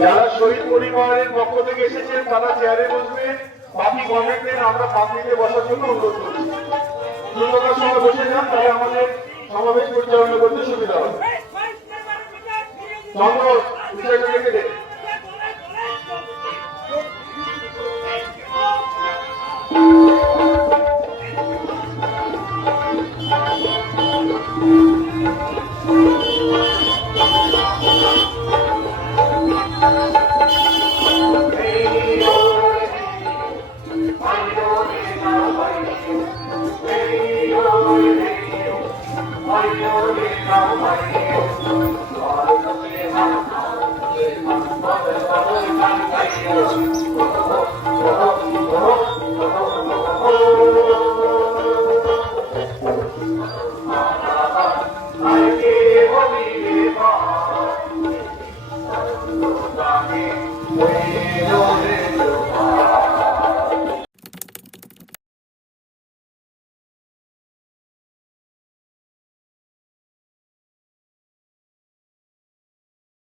যারা শহীদ পরিবারের পক্ষ থেকে এসেছেন তারা চেয়ারে বসবেন, বাকি কমিটিদের আমরা পাবলিকে বসার জন্য অনুরোধ করছি। শূন্যতার সময় বসে যান, তাহলে আমাদের সমাবেশ পরিচালনা করতে সুবিধা হবে। চন্দ্র বিষয়টা রেখে দেন।